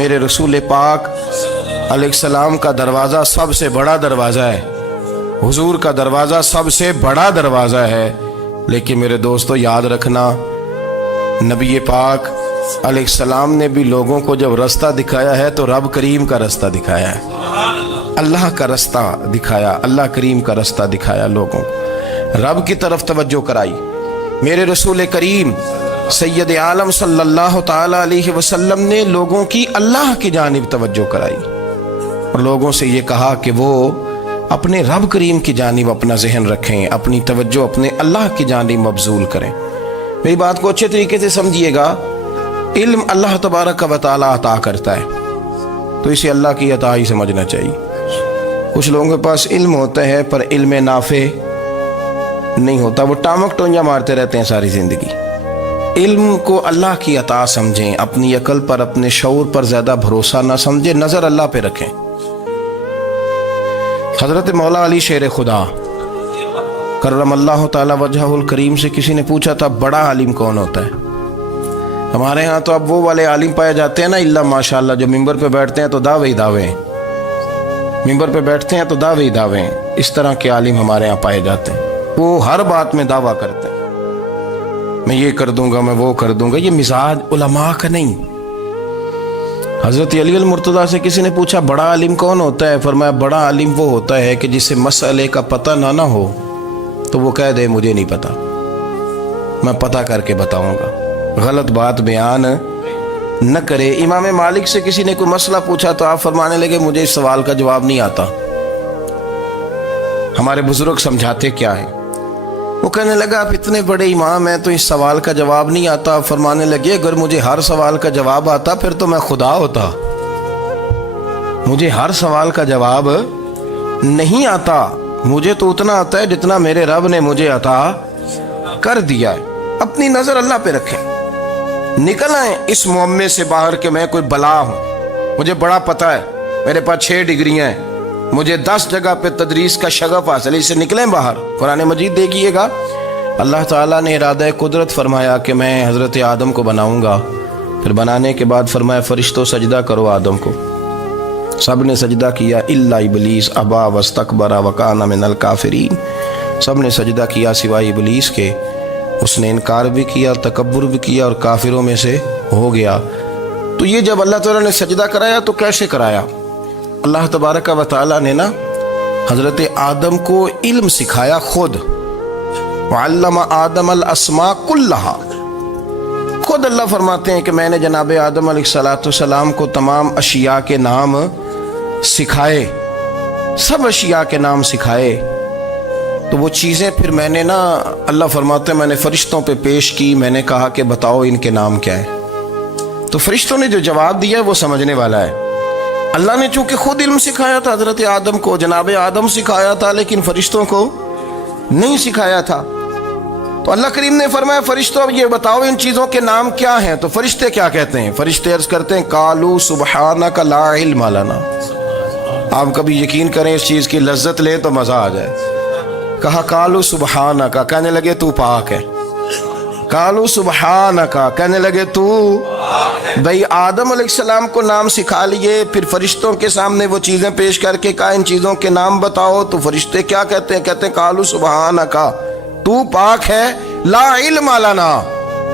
میرے رسول پاک علیہ السلام کا دروازہ سب سے بڑا دروازہ ہے، حضور کا دروازہ سب سے بڑا دروازہ ہے، لیکن میرے دوستو یاد رکھنا، نبی پاک علیہ السلام نے بھی لوگوں کو جب رستہ دکھایا ہے تو رب کریم کا رستہ دکھایا ہے، اللہ کا رستہ دکھایا، اللہ کریم کا رستہ دکھایا، لوگوں رب کی طرف توجہ کرائی۔ میرے رسول کریم سید عالم صلی اللہ تعالی علیہ وسلم نے لوگوں کی اللہ کی جانب توجہ کرائی اور لوگوں سے یہ کہا کہ وہ اپنے رب کریم کی جانب اپنا ذہن رکھیں، اپنی توجہ اپنے اللہ کی جانب مبذول کریں۔ میری بات کو اچھے طریقے سے سمجھیے گا، علم اللہ تبارک و تعالی عطا کرتا ہے تو اسے اللہ کی عطا ہی سمجھنا چاہیے۔ کچھ لوگوں کے پاس علم ہوتا ہے پر علم نافع نہیں ہوتا، وہ ٹامک ٹونجا مارتے رہتے ہیں ساری زندگی۔ علم کو اللہ کی عطا سمجھیں، اپنی عقل پر اپنے شعور پر زیادہ بھروسہ نہ سمجھیں، نظر اللہ پہ رکھیں۔ حضرت مولا علی شیر خدا کرم اللہ تعالی وجہہ الکریم سے کسی نے پوچھا تھا بڑا عالم کون ہوتا ہے؟ ہمارے ہاں تو اب وہ والے عالم پائے جاتے ہیں نا، اللہ ماشاءاللہ، جو ممبر پہ بیٹھتے ہیں تو دعوے ہی دعوے ہیں، ممبر پہ بیٹھتے ہیں تو دعوے ہی دعوے ہیں، اس طرح کے عالم ہمارے ہاں پائے جاتے ہیں۔ وہ ہر بات میں دعویٰ کرتے ہیں، میں یہ کر دوں گا، میں وہ کر دوں گا۔ یہ مزاج علماء کا نہیں۔ حضرت علی المرتضیٰ سے کسی نے پوچھا بڑا عالم کون ہوتا ہے؟ فرمایا بڑا عالم وہ ہوتا ہے کہ جسے مسئلے کا پتہ نہ ہو تو وہ کہہ دے مجھے نہیں پتا، میں پتہ کر کے بتاؤں گا، غلط بات بیان نہ کرے۔ امام مالک سے کسی نے کوئی مسئلہ پوچھا تو آپ فرمانے لگے مجھے اس سوال کا جواب نہیں آتا، ہمارے بزرگ سمجھاتے کیا ہیں؟ وہ کہنے لگا آپ اتنے بڑے امام ہیں تو اس سوال کا جواب نہیں آتا۔ فرمانے لگے اگر مجھے ہر سوال کا جواب آتا پھر تو میں خدا ہوتا، مجھے ہر سوال کا جواب نہیں آتا، مجھے تو اتنا آتا ہے جتنا میرے رب نے مجھے عطا کر دیا ہے۔ اپنی نظر اللہ پہ رکھیں، نکل آئیں اس معمے سے باہر کہ میں کوئی بلا ہوں، مجھے بڑا پتہ ہے، میرے پاس 6 ڈگریاں ہیں، مجھے 10 جگہ پہ تدریس کا شغف حاصل ہے، اس سے نکلیں باہر۔ قرآن مجید دیکھیے گا، اللہ تعالیٰ نے ارادہ قدرت فرمایا کہ میں حضرت آدم کو بناؤں گا، پھر بنانے کے بعد فرمایا فرشتوں سجدہ کرو آدم کو، سب نے سجدہ کیا الا ابلیس ابا واستکبر وکان من الکافرین، سب نے سجدہ کیا سوائے ابلیس کے، اس نے انکار بھی کیا، تکبر بھی کیا اور کافروں میں سے ہو گیا۔ تو یہ جب اللہ تعالیٰ نے سجدہ کرایا تو کیسے کرایا؟ اللہ تبارک و تعالیٰ نے نا حضرت آدم کو علم سکھایا خود، وعلم آدم الاسماء کلہا، خود اللہ فرماتے ہیں کہ میں نے جناب آدم علیہ السلام کو تمام اشیاء کے نام سکھائے، سب اشیاء کے نام سکھائے۔ تو وہ چیزیں پھر میں نے نا، اللہ فرماتے ہیں میں نے فرشتوں پہ پیش کی، میں نے کہا کہ بتاؤ ان کے نام کیا ہے، تو فرشتوں نے جو جواب دیا ہے وہ سمجھنے والا ہے۔ اللہ نے چونکہ خود علم سکھایا تھا حضرت آدم کو، جناب آدم سکھایا تھا لیکن فرشتوں کو نہیں سکھایا تھا، تو اللہ کریم نے فرمایا فرشتوں اب یہ بتاؤ ان چیزوں کے نام کیا ہیں؟ تو فرشتے کیا کہتے ہیں؟ فرشتے عرض کرتے ہیں قالوا سبحانک لا علم لنا۔ آپ کبھی یقین کریں اس چیز کی لذت لیں تو مزہ آ جائے۔ کہا قالوا سبحانک، کہنے لگے تو پاک ہے، قالوا سبحانک، کہنے لگے تو بھئی آدم علیہ السلام کو نام سکھا لیے، پھر فرشتوں کے سامنے وہ چیزیں پیش کر کے کہا ان چیزوں کے نام بتاؤ، تو فرشتے کیا کہتے ہیں؟ کہتے ہیں قالوا سبحانک، تو پاک ہے، لا علم لنا،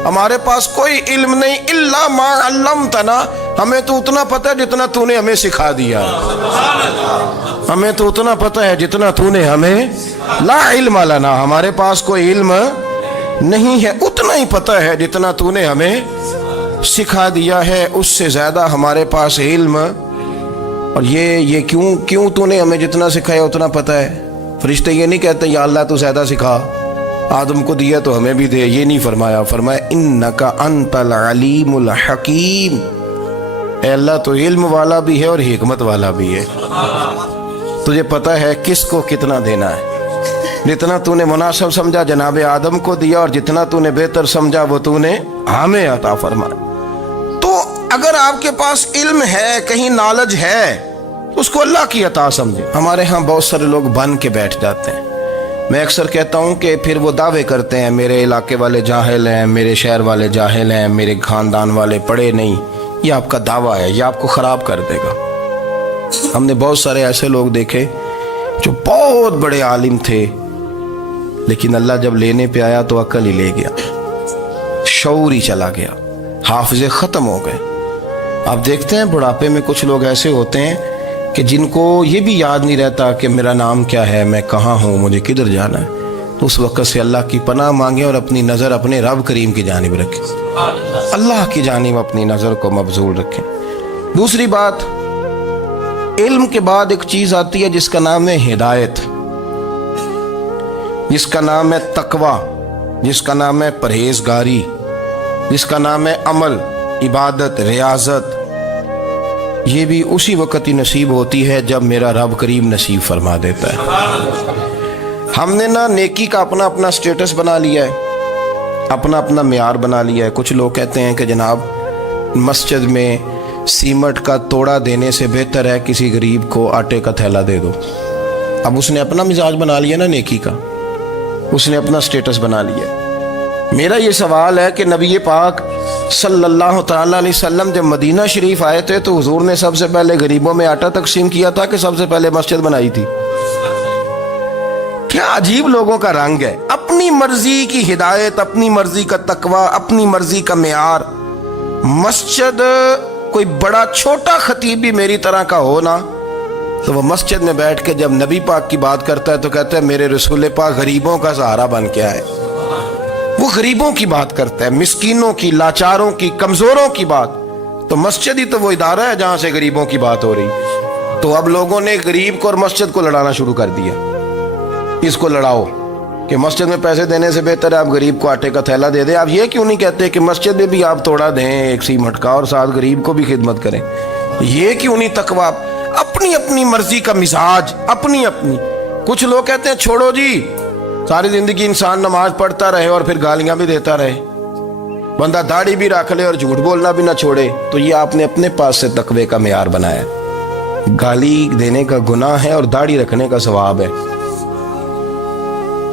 ہمارے پاس کوئی علم نہیں، الا ما علمتنا، ہمیں تو اتنا پتہ ہے جتنا تو نے ہمیں سکھا دیا، ہمیں تو اتنا پتہ ہے جتنا تو نے ہمیں، لا علم لنا، ہمارے پاس کوئی علم نہیں ہے، اتنا ہی پتہ ہے جتنا تو نے ہمیں سکھا دیا ہے، اس سے زیادہ ہمارے پاس علم۔ اور یہ کیوں تو نے ہمیں جتنا سکھایا اتنا پتہ ہے؟ فرشتے یہ نہیں کہتے یا اللہ تو زیادہ سکھا، آدم کو دیا تو ہمیں بھی دے، یہ نہیں فرمایا، فرمایا انک انت العلیم الحکیم، اے اللہ تو علم والا بھی ہے اور حکمت والا بھی ہے، تجھے پتہ ہے کس کو کتنا دینا ہے، جتنا تو نے مناسب سمجھا جناب آدم کو دیا اور جتنا تو نے بہتر سمجھا وہ تو نے ہمیں عطا فرمایا۔ تو اگر آپ کے پاس علم ہے، کہیں نالج ہے، اس کو اللہ کی عطا سمجھے۔ ہمارے ہاں بہت سارے لوگ بن کے بیٹھ جاتے ہیں، میں اکثر کہتا ہوں کہ پھر وہ دعوے کرتے ہیں میرے علاقے والے جاہل ہیں، میرے شہر والے جاہل ہیں، میرے خاندان والے پڑھے نہیں، یہ آپ کا دعویٰ ہے، یہ آپ کو خراب کر دے گا۔ ہم نے بہت سارے ایسے لوگ دیکھے جو بہت بڑے عالم تھے، لیکن اللہ جب لینے پہ آیا تو عقل ہی لے گیا، شعور ہی چلا گیا، حافظے ختم ہو گئے۔ آپ دیکھتے ہیں بڑھاپے میں کچھ لوگ ایسے ہوتے ہیں کہ جن کو یہ بھی یاد نہیں رہتا کہ میرا نام کیا ہے، میں کہاں ہوں، مجھے کدھر جانا ہے۔ تو اس وقت سے اللہ کی پناہ مانگیں اور اپنی نظر اپنے رب کریم کی جانب رکھیں، اللہ کی جانب اپنی نظر کو مبذول رکھیں۔ دوسری بات، علم کے بعد ایک چیز آتی ہے جس کا نام ہے ہدایت، جس کا نام ہے تقویٰ، جس کا نام ہے پرہیزگاری، جس کا نام ہے عمل، عبادت، ریاضت۔ یہ بھی اسی وقت ہی نصیب ہوتی ہے جب میرا رب کریم نصیب فرما دیتا ہے۔ ہم نے نا نیکی کا اپنا اپنا سٹیٹس بنا لیا ہے، اپنا اپنا معیار بنا لیا ہے۔ کچھ لوگ کہتے ہیں کہ جناب مسجد میں سیمٹ کا توڑا دینے سے بہتر ہے کسی غریب کو آٹے کا تھیلا دے دو۔ اب اس نے اپنا مزاج بنا لیا نا نیکی کا، اس نے اپنا سٹیٹس بنا لیا۔ میرا یہ سوال ہے کہ نبی پاک صلی اللہ تعالیٰ علیہ وسلم جب مدینہ شریف آئے تھے تو حضور نے سب سے پہلے غریبوں میں آٹا تقسیم کیا تھا کہ سب سے پہلے مسجد بنائی تھی؟ کیا عجیب لوگوں کا رنگ ہے، اپنی مرضی کی ہدایت، اپنی مرضی کا تقویٰ، اپنی مرضی کا معیار۔ مسجد کوئی بڑا چھوٹا خطیب بھی میری طرح کا ہو نا تو وہ مسجد میں بیٹھ کے جب نبی پاک کی بات کرتا ہے تو کہتا ہے میرے رسول پاک غریبوں کا سہارا بن کے آئے۔ وہ غریبوں کی بات کرتا ہے، مسکینوں کی، لاچاروں کی، کمزوروں کی بات۔ تو مسجد ہی تو وہ ادارہ ہے جہاں سے غریبوں کی بات ہو رہی۔ تو اب لوگوں نے غریب کو اور مسجد کو لڑانا شروع کر دیا، اس کو لڑاؤ کہ مسجد میں پیسے دینے سے بہتر ہے آپ غریب کو آٹے کا تھیلا دے دیں۔ آپ یہ کیوں نہیں کہتے کہ مسجد میں بھی آپ توڑا دیں ایک سیمٹ کا اور ساتھ غریب کو بھی خدمت کریں؟ یہ کیوں نہیں تقویٰ؟ اپنی اپنی مرضی کا مزاج، اپنی اپنی۔ کچھ لوگ کہتے ہیں چھوڑو جی، ساری زندگی انسان نماز پڑھتا رہے اور پھر گالیاں بھی دیتا رہے، بندہ داڑھی بھی رکھ لے اور جھوٹ بولنا بھی نہ چھوڑے۔ تو یہ آپ نے اپنے پاس سے تقوی کا معیار بنایا۔ گالی دینے کا گناہ ہے اور داڑھی رکھنے کا ثواب ہے۔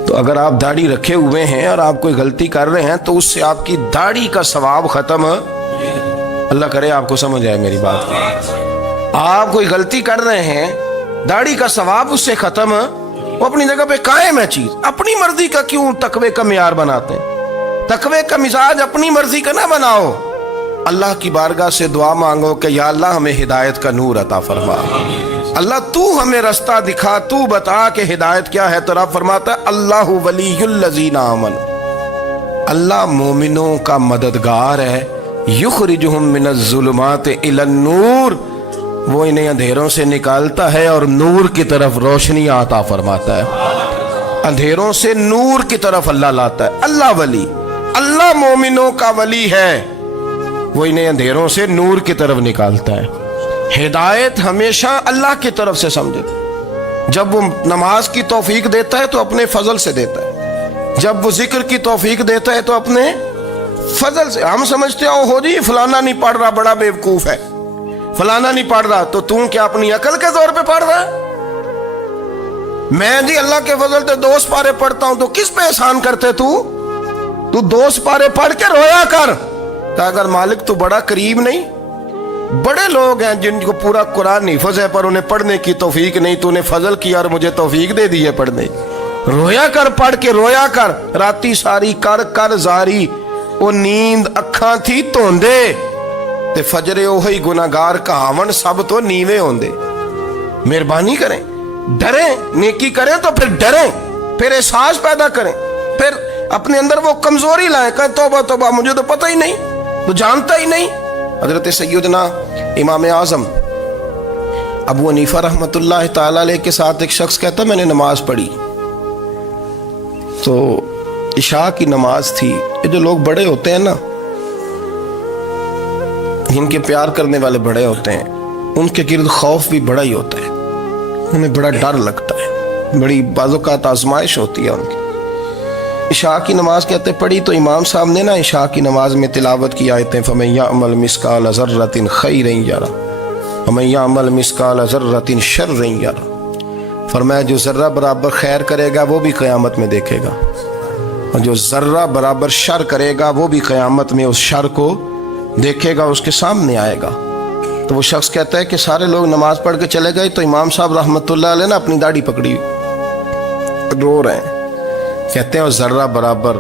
تو اگر آپ داڑھی رکھے ہوئے ہیں اور آپ کوئی غلطی کر رہے ہیں تو اس سے آپ کی داڑھی کا ثواب ختم، اللہ کرے آپ کو سمجھ آئے میری بات۔ آپ کوئی غلطی کر رہے ہیں، داڑھی کا ثواب اس سے ختم، وہ اپنی جگہ پہ قائم ہے چیز۔ اپنی مرضی کا کیوں تقوی کا معیار بناتے ہیں؟ تقوی کا مزاج اپنی مرضی کا نہ بناؤ۔ اللہ کی بارگاہ سے دعا مانگو کہ یا اللہ ہمیں ہدایت کا نور عطا فرما، اللہ تو ہمیں رستہ دکھا، تو بتا کہ ہدایت کیا ہے۔ تو رب فرماتا ہے اللہ ولی الذین آمنوا، اللہ مومنوں کا مددگار ہے، یخرجہم من الظلمات الی النور، وہ انہیں اندھیروں سے نکالتا ہے اور نور کی طرف روشنی عطا فرماتا ہے۔ اندھیروں سے نور کی طرف اللہ لاتا ہے۔ اللہ ولی، اللہ مومنوں کا ولی ہے، وہ انہیں اندھیروں سے نور کی طرف نکالتا ہے۔ ہدایت ہمیشہ اللہ کی طرف سے سمجھے۔ جب وہ نماز کی توفیق دیتا ہے تو اپنے فضل سے دیتا ہے، جب وہ ذکر کی توفیق دیتا ہے تو اپنے فضل سے۔ ہم سمجھتے ہو جی فلانا نہیں پڑھ رہا بڑا بیوقوف ہے، فلانا نہیں پڑھ رہا، تو تم کیا اپنی عقل کے زور پہ پڑھ رہا ہے؟ میں جی اللہ کے فضل سے 2 سپارے پڑھتا ہوں، تو کس پہ احسان کرتے تو 2 سپارے پڑھ کے رویا کر کہ اگر مالک تو بڑا قریب نہیں۔ بڑے لوگ ہیں جن کو پورا قرآن حفظ ہے پر انہیں پڑھنے کی توفیق نہیں، تو انہیں فضل کیا اور مجھے توفیق دے دی ہے پڑھنے۔ رویا کر، پڑھ کے رویا کر، راتی ساری کر کر زاری، وہ نیند اکھاں تھی توندے تے فجرے اوہی گناہگار کہاون سب تو نیوے ہوندے۔ مہربانی کریں، ڈریں، نیکی کریں تو پھر ڈریں، پھر احساس پیدا کریں، پھر اپنے اندر وہ کمزوری لائیں کہ توبہ توبہ مجھے تو پتہ ہی نہیں، تو جانتا ہی نہیں۔ حضرت سیدنا امام اعظم ابو حنیفہ رحمۃ اللہ تعالی علیہ کے ساتھ ایک شخص کہتا میں نے نماز پڑھی تو عشاء کی نماز تھی۔ یہ جو لوگ بڑے ہوتے ہیں نا، جن کے پیار کرنے والے بڑے ہوتے ہیں، ان کے گرد خوف بھی بڑا ہی ہوتا ہے، انہیں بڑا ڈر لگتا ہے، بڑی بعض اوقات آزمائش ہوتی ہے ان کی۔ عشاء کی نماز کہتے پڑھی تو امام صاحب نے نا عشاء کی نماز میں تلاوت کی آیتیں فَمَن يَعْمَلْ مِثْقَالَ ذَرَّةٍ خَيْرًا يَرَهُ وَمَن يَعْمَلْ مِثْقَالَ ذَرَّةٍ شَرًّا يَرَهُ، فرمایا جو ذرہ برابر خیر کرے گا وہ بھی قیامت میں دیکھے گا، اور جو ذرہ برابر شر کرے گا وہ بھی قیامت میں اس شر کو دیکھے گا اس کے سامنے آئے گا. تو وہ شخص کہتا ہے کہ سارے لوگ نماز پڑھ کے چلے گئے تو امام صاحب رحمۃ اللہ علیہ نے اپنی داڑھی پکڑی رو رہے ہیں. کہتے ہیں وہ ذرہ برابر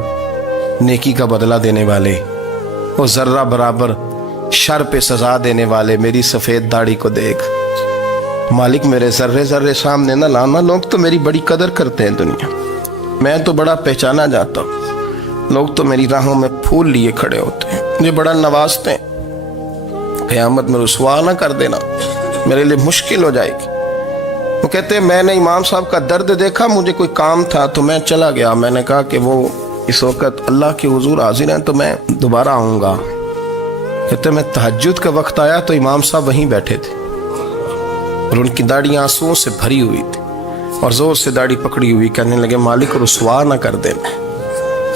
نیکی کا بدلہ دینے والے، وہ ذرہ برابر شر پہ سزا دینے والے میری سفید داڑھی کو دیکھ. مالک میرے ذرے ذرے سامنے نہ لانا، لوگ تو میری بڑی قدر کرتے ہیں دنیا، میں تو بڑا پہچانا جاتا ہوں، لوگ تو میری راہوں میں پھول لیے کھڑے ہوتے ہیں، مجھے بڑا نوازتے ہیں. قیامت میں رسوا نہ کر دینا، میرے لیے مشکل ہو جائے گی. وہ کہتے ہیں میں نے امام صاحب کا درد دیکھا، مجھے کوئی کام تھا تو میں چلا گیا. میں نے کہا کہ وہ اس وقت اللہ کے حضور حاضر ہیں تو میں دوبارہ آؤں گا. کہتے ہیں میں تہجد کا وقت آیا تو امام صاحب وہیں بیٹھے تھے اور ان کی داڑھی آنسوؤں سے بھری ہوئی تھی اور زور سے داڑھی پکڑی ہوئی. کہنے لگے مالک رسوا نہ کر دینا،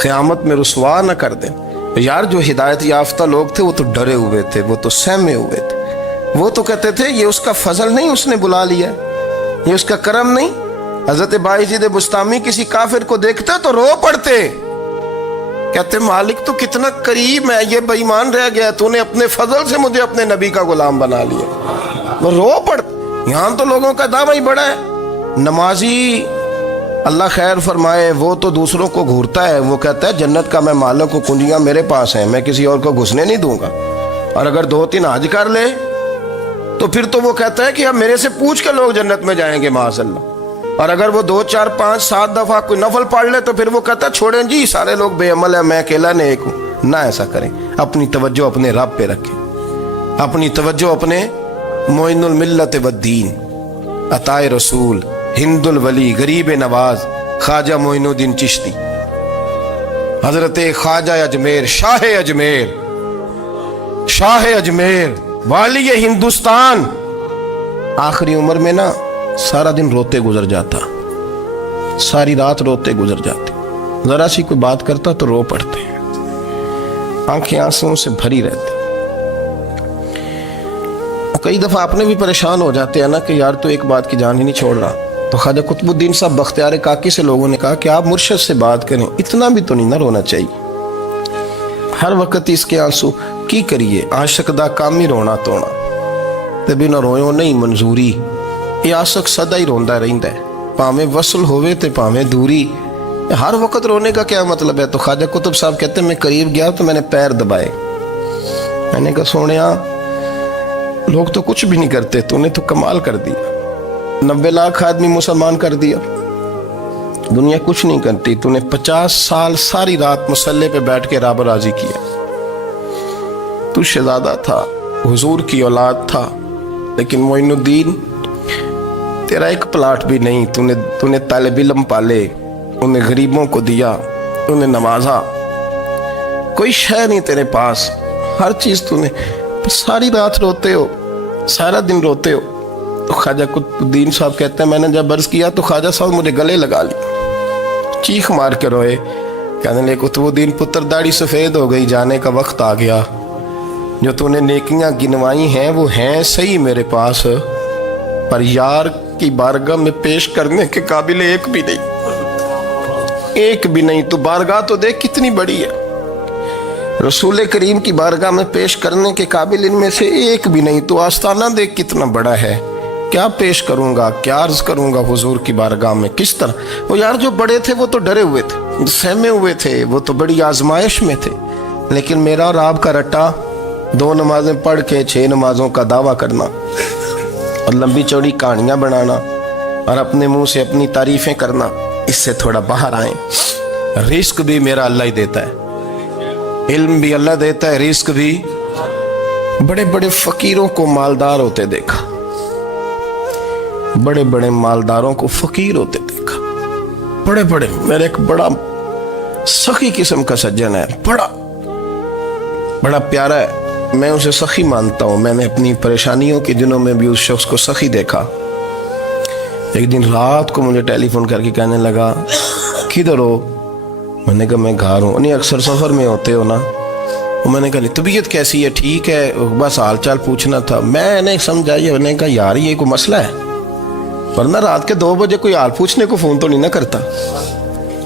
قیامت میں رسوا نہ کر دینا. یار جو ہدایت یافتہ لوگ تھے وہ تو ڈرے ہوئے تھے، وہ تو سہمے ہوئے تھے، وہ تو کہتے تھے یہ اس کا فضل نہیں، اس نے بلا لیا، یہ اس کا کرم نہیں. حضرت باعزید بستامی کسی کافر کو دیکھتے تو رو پڑتے، کہتے مالک تو کتنا قریب ہے، یہ بے ایمان رہ گیا، تو نے اپنے فضل سے مجھے اپنے نبی کا غلام بنا لیا. وہ رو پڑتے. یہاں تو لوگوں کا دعویٰ ہی بڑا ہے. نمازی اللہ خیر فرمائے وہ تو دوسروں کو گھورتا ہے، وہ کہتا ہے جنت کا میں مالک ہوں، کنجیاں میرے پاس ہیں، میں کسی اور کو گھسنے نہیں دوں گا. اور اگر 2-3 حج کر لے تو پھر تو وہ کہتا ہے کہ اب میرے سے پوچھ کے لوگ جنت میں جائیں گے معاذ اللہ. اور اگر وہ 2 4 5 7 دفعہ کوئی نفل پڑھ لے تو پھر وہ کہتا ہے چھوڑیں جی سارے لوگ بے عمل ہیں، میں اکیلا نیک ہوں. نہ ایسا کریں، اپنی توجہ اپنے رب پہ رکھیں، اپنی توجہ اپنے معین الملت والدین، عطائے رسول، ہند الولی، غریب نواز، خواجہ معین الدین چشتی، حضرت خواجہ اجمیر، شاہ اجمیر، والی ہندوستان. آخری عمر میں نا سارا دن روتے گزر جاتا، ساری رات روتے گزر جاتے، ذرا سی کوئی بات کرتا تو رو پڑتے، آنکھیں آنسوں سے بھری رہتی. کئی دفعہ اپنے بھی پریشان ہو جاتے ہیں نا کہ یار تو ایک بات کی جان ہی نہیں چھوڑ رہا. تو خواجہ قطب الدین صاحب بختیار کاکی سے لوگوں نے کہا کہ آپ مرشد سے بات کریں، اتنا بھی تو نہیں نہ رونا چاہیے، ہر وقت اس کے آنسو کی کریے. عاشق دا کام ہی رونا تونا تے بنا رویوں نہیں منظوری. یہ عاشق سدا ہی روندا رہندا ہے، پاویں وصل ہوئے تے پاویں دوری. ہر وقت رونے کا کیا مطلب ہے؟ تو خواجہ قطب صاحب کہتے ہیں میں قریب گیا تو میں نے پیر دبائے، میں نے کہا سونیا لوگ تو کچھ بھی نہیں کرتے، تو نے تو کمال کر دیا، 90 لاکھ آدمی مسلمان کر دیا، دنیا کچھ نہیں کرتی، تو نے 50 سال ساری رات مصلے پہ بیٹھ کے رب راضی کیا. تو شہزادہ تھا، حضور کی اولاد تھا، لیکن معین الدین تیرا ایک پلاٹ بھی نہیں، تو نے طالب علم پالے، انہیں غریبوں کو دیا، انہیں نوازا، کوئی شے نہیں تیرے پاس، ہر چیز تو نے، ساری رات روتے ہو، سارا دن روتے ہو. تو خواجہ قطب الدین صاحب کہتے ہیں میں نے جب عرض کیا تو خواجہ صاحب مجھے گلے لگا لیا، چیخ مار کے روئے، کہنے لگے قطب الدین پتر داڑھی سفید ہو گئی، جانے کا وقت آ گیا، جو تو نے نیکیاں گنوائی ہیں وہ ہیں صحیح میرے پاس، پر یار کی بارگاہ میں پیش کرنے کے قابل ایک بھی نہیں. تو بارگاہ تو دیکھ کتنی بڑی ہے، رسول کریم کی بارگاہ میں پیش کرنے کے قابل ان میں سے ایک بھی نہیں. تو آستانہ دیکھ کتنا بڑا ہے، کیا پیش کروں گا، کیا عرض کروں گا حضور کی بارگاہ میں، کس طرح. وہ یار جو بڑے تھے وہ تو ڈرے ہوئے تھے، سہمے ہوئے تھے، وہ تو بڑی آزمائش میں تھے، لیکن میرا اور آپ کا رٹا 2 نمازیں پڑھ کے 6 نمازوں کا دعویٰ کرنا اور لمبی چوڑی کہانیاں بنانا اور اپنے منہ سے اپنی تعریفیں کرنا، اس سے تھوڑا باہر آئیں. رزق بھی میرا اللہ ہی دیتا ہے، علم بھی اللہ دیتا ہے، رزق بھی. بڑے بڑے فقیروں کو مالدار ہوتے دیکھا، بڑے بڑے مالداروں کو فقیر ہوتے دیکھا، بڑے بڑے. میرے ایک بڑا سخی قسم کا سجن ہے، بڑا پیارا ہے، میں اسے سخی مانتا ہوں. میں نے اپنی پریشانیوں کے دنوں میں بھی اس شخص کو سخی دیکھا. ایک دن رات کو مجھے ٹیلی فون کر کے کہنے لگا کدھر ہو؟ میں نے کہا میں گھر ہوں. نہیں اکثر سفر میں ہوتے ہو نا؟ میں نے کہا طبیعت کیسی ہے؟ ٹھیک ہے، بس حال چال پوچھنا تھا. میں نے سمجھائی، میں نے کہا یار یہ کوئی مسئلہ ہے، ورنہ رات کے 2 بجے کوئی حال پوچھنے کو فون تو نہیں نہ کرتا.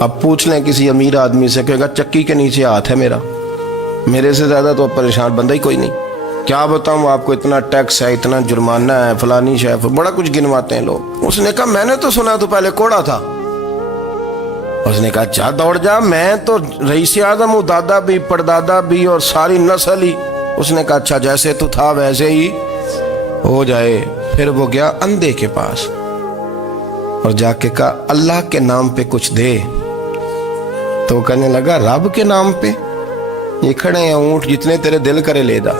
اب پوچھ لیں کسی امیر آدمی سے، کہے گا چکی کے نیچے ہاتھ ہے میرا، میرے سے زیادہ تو پریشان بندہ ہی کوئی نہیں۔ کیا بتاؤں آپ کو، اتنا ٹیکس ہے، اتنا جرمانہ ہے، فلانی شے، بڑا کچھ گنواتے ہیں لوگ۔ اس نے کہا میں نے تو سنا تو پہلے کوڑا تھا۔ اس نے کہا جا دوڑ جا، میں تو رئیس اعظم ہوں، دادا بھی پردادا بھی اور ساری نسل ہی۔ اس نے کہا اچھا جیسے تو تھا ویسے ہی ہو جائے۔ پھر وہ گیا اندھے کے پاس اور جا کے کہا اللہ کے نام پہ کچھ دے۔ تو کہنے لگا رب کے نام پہ؟ یہ کھڑے ہیں اونٹ جتنے تیرے دل کرے لے دا۔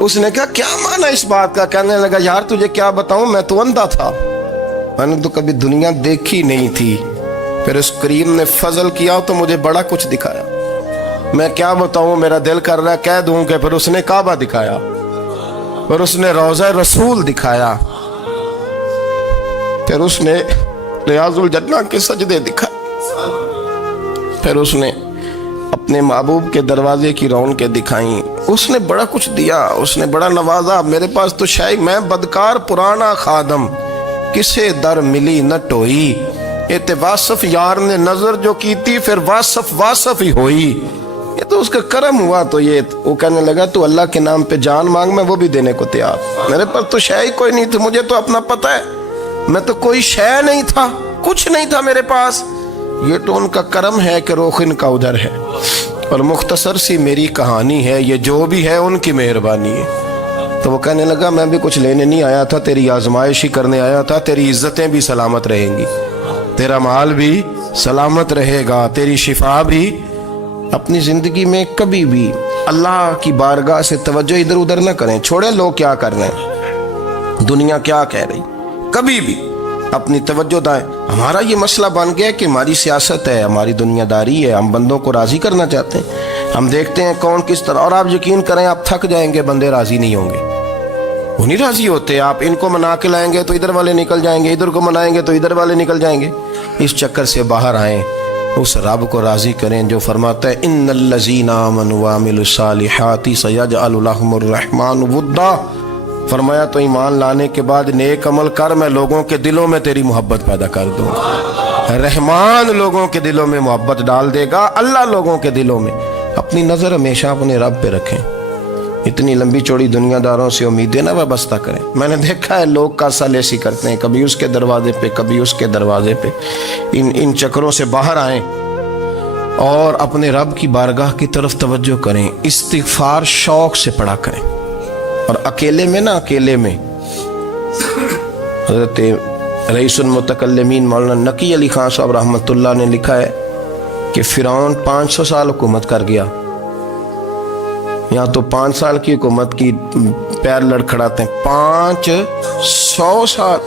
اس نے کہا کیا معنی اس بات کا؟ کہنے لگا یار تجھے کیا بتاؤں، میں تو اندھا تھا، میں نے تو کبھی دنیا دیکھی نہیں تھی، پھر اس کریم نے فضل کیا تو مجھے بڑا کچھ دکھایا۔ میں کیا بتاؤں، میرا دل کر رہا ہے کہہ دوں کہ پھر اس نے کعبہ دکھایا، پھر اس نے روضہ رسول دکھایا، پھر اس نے ریاض الجنہ کے سجدے دکھائے، پھر اس نے اپنے محبوب کے دروازے کی رونقیں دکھائیں۔ اس نے بڑا کچھ دیا، اس نے بڑا نوازا۔ میرے پاس تو شاید میں بدکار پرانا خادم، کسے در ملی نہ ٹوئی، ایت واصف یار نے نظر جو کی تھی، پھر واصف ہی ہوئی۔ یہ تو اس کا کرم ہوا۔ تو یہ وہ کہنے لگا تو اللہ کے نام پہ جان مانگ، میں وہ بھی دینے کو تیار۔ میرے پاس تو شے کوئی نہیں تھی، مجھے تو اپنا پتہ ہے، میں تو کوئی شے نہیں تھا، کچھ نہیں تھا میرے پاس۔ یہ تو ان کا کرم ہے کہ رخ ان کا ادھر ہے، اور مختصر سی میری کہانی ہے، یہ جو بھی ہے ان کی مہربانی ہے۔ تو وہ کہنے لگا میں بھی کچھ لینے نہیں آیا تھا، تیری آزمائش ہی کرنے آیا تھا، تیری عزتیں بھی سلامت رہیں گی، تیرا مال بھی سلامت رہے گا، تیری شفا بھی۔ اپنی زندگی میں کبھی بھی اللہ کی بارگاہ سے توجہ ادھر ادھر نہ کریں، چھوڑیں لوگ کیا کر رہے ہیں، دنیا کیا کہہ رہی، کبھی بھی اپنی توجہ دائیں۔ ہمارا یہ مسئلہ بن گیا کہ ہماری سیاست ہے، ہماری دنیا داری ہے، ہم بندوں کو راضی کرنا چاہتے ہیں، ہم دیکھتے ہیں کون کس طرح، اور آپ یقین کریں آپ تھک جائیں گے، بندے راضی نہیں ہوں گے، وہ نہیں راضی ہوتے۔ آپ ان کو منا کے لائیں گے تو ادھر والے نکل جائیں گے، ادھر کو منائیں گے تو ادھر والے نکل جائیں گے۔ اس چکر سے باہر آئیں، اس رب کو راضی کریں جو فرماتا ہے ان الذین آمنوا وعملوا الصالحات سیجعل لهم الرحمن ودا۔ فرمایا تو ایمان لانے کے بعد نیک عمل کر، میں لوگوں کے دلوں میں تیری محبت پیدا کر دوں گا۔ رحمان لوگوں کے دلوں میں محبت ڈال دے گا، اللہ لوگوں کے دلوں میں۔ اپنی نظر ہمیشہ اپنے رب پہ رکھیں، اتنی لمبی چوڑی دنیا داروں سے امیدیں نہ وابستہ کریں۔ میں نے دیکھا ہے لوگ کاسا لیسی کرتے ہیں، کبھی اس کے دروازے پہ کبھی اس کے دروازے پہ۔ ان چکروں سے باہر آئیں اور اپنے رب کی بارگاہ کی طرف توجہ کریں، استغفار شوق سے پڑھا کریں، اور اکیلے میں نہ، اکیلے میں۔ حضرت رئیس المتکلمین مولانا نقی علی خان صاحب رحمۃ اللہ نے لکھا ہے کہ فرعون 500 سال حکومت کر گیا، یہاں تو 5 سال کی حکومت کی پیر لڑکھڑاتے ہیں، 500 سال۔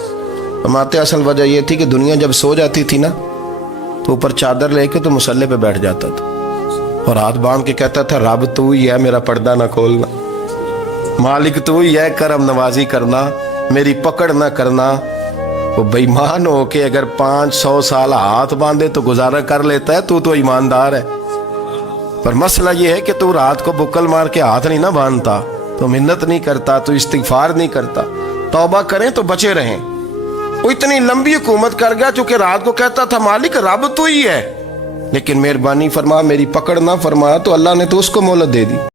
فرماتے اصل وجہ یہ تھی کہ دنیا جب سو جاتی تھی نا تو اوپر چادر لے کے تو مصلے پہ بیٹھ جاتا تھا اور ہاتھ باندھ کے کہتا تھا رب تو ہی ہے، میرا پردہ نہ کھولنا، مالک تو ہی ہے، کرم نوازی کرنا، میری پکڑ نہ کرنا۔ وہ بے ایمان ہو کے اگر 500 سال ہاتھ باندھے تو گزارا کر لیتا ہے، تو ایماندار ہے۔ پر مسئلہ یہ ہے کہ تو رات کو بکل مار کے ہاتھ نہیں نہ باندھتا، تو منت نہیں کرتا، تو استغفار نہیں کرتا۔ توبہ کریں تو بچے رہیں۔ وہ اتنی لمبی حکومت کر گیا چونکہ رات کو کہتا تھا مالک رب تو ہی ہے، لیکن مہربانی فرما، میری پکڑ نہ فرمایا، تو اللہ نے تو اس کو مہلت دے دی۔